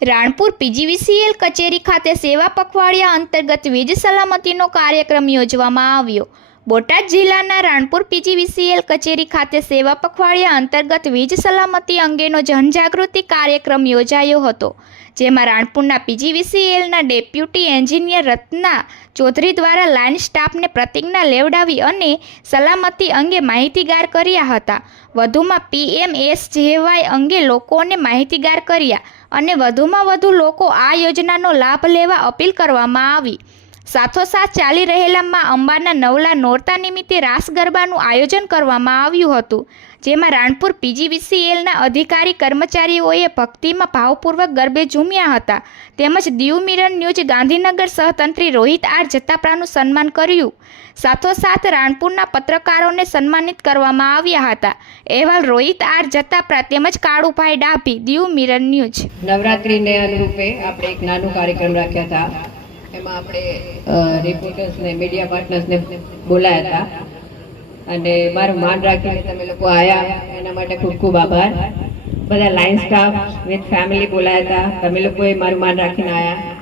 Ranpur PGVCL કચેરી ખાતે સેવા પખવાડિયા અંતર્ગત વીજ સલામતીનો કાર્યક્રમ યોજવામાં આવ્યો। બોટાદ જિલ્લાના રાણપુર પીજીવીસીએલ કચેરી ખાતે સેવા પખવાડિયા અંતર્ગત વીજ સલામતી અંગેનો જનજાગૃતિ કાર્યક્રમ યોજાયો હતો, જેમાં રાણપુરના પીજીવીસીએલના ડેપ્યુટી એન્જિનિયર રત્ના ચૌધરી દ્વારા લાઇન સ્ટાફને પ્રતિજ્ઞા લેવડાવી અને સલામતી અંગે માહિતીગાર કર્યા હતા। વધુમાં PMSJY અંગે લોકોને માહિતીગાર કર્યા અને વધુમાં વધુ લોકો આ યોજનાનો લાભ લેવા અપીલ કરવામાં આવી। સાથોસાથ ચાલી રહેલા મા અંબાના નવલા નોરતા નિમિત્તે રાસ ગરબાનું આયોજન કરવામાં આવ્યું હતું, જેમાં રાણપુર પીજીવીસીએલના અધિકારી કર્મચારીઓએ ભક્તિમાં ભાવપૂર્વક ગરબે ઝૂમ્યા હતા, તેમજ દીવ મિરર ન્યૂઝ ગાંધીનગર સહતંત્રી રોહિત આર જતાપરાનું સન્માન કર્યું। સાથોસાથ રાણપુરના પત્રકારોને સન્માનિત કરવામાં આવ્યા હતા। અહેવાલ રોહિત આર જતાપરા તેમજ કાળુભાઈ ડાભી, દીવ મિરર ન્યૂઝ। નવરાત્રિને અનુરૂપે આપણે એક નાનો કાર્યક્રમ રાખ્યા હતા, એમાં આપણે રિપોર્ટર્સને મીડિયા પાર્ટનર્સને બોલાયા હતા અને મારું માન રાખીને તમે લોકો આવ્યા એના માટે ખૂબ ખૂબ આભાર। બધા લાઇન સ્ટાફ વિથ ફેમિલી બોલાયા હતા, તમે લોકોએ મારું માન રાખીને આવ્યા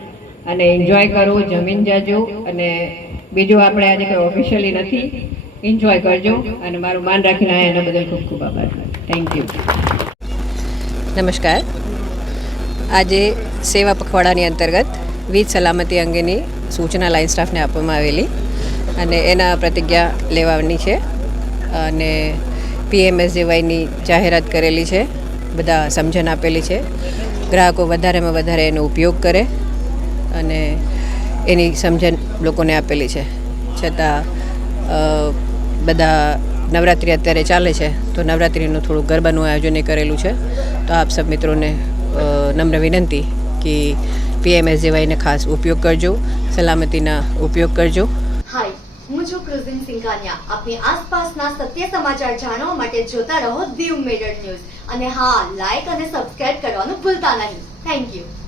અને એન્જોય કરો, જમીન જાજો અને બીજું આપણે આજે કંઈ ઓફિશિયલી નથી, એન્જોય કરજો અને મારું માન રાખીને આવ્યા એના બદલ ખૂબ ખૂબ આભાર। Thank you. નમસ્કાર। આજે સેવા પખવાડાની અંતર્ગત વીજ સલામતી અંગેની સૂચના લાઇન સ્ટાફને આપવામાં આવેલી અને એના પ્રતિજ્ઞા લેવાની છે અને PMSJYની જાહેરાત કરેલી છે, બધા સમજણ આપેલી છે। ગ્રાહકો વધારેમાં વધારે એનો ઉપયોગ કરે અને એની સમજણ લોકોને આપેલી છે। છતાં બધા નવરાત્રિ અત્યારે ચાલે છે તો નવરાત્રિનું થોડું ગરબાનું આયોજન એ કરેલું છે, તો આપ સબ મિત્રોને નમ્ર વિનંતી કે PMSJYને ખાસ ઉપયોગ કરજો, સલામતીના ઉપયોગ કરજો। હાય, હું છું ક્રુઝિન સિંઘાનિયા। આપની આસપાસના સત્ય સમાચાર જાણવા માટે જોતા રહો દીવ મિરર ન્યૂઝ અને હા, લાઈક અને સબસ્ક્રાઇબ કરવાનું ભૂલતા નહીં। Thank you.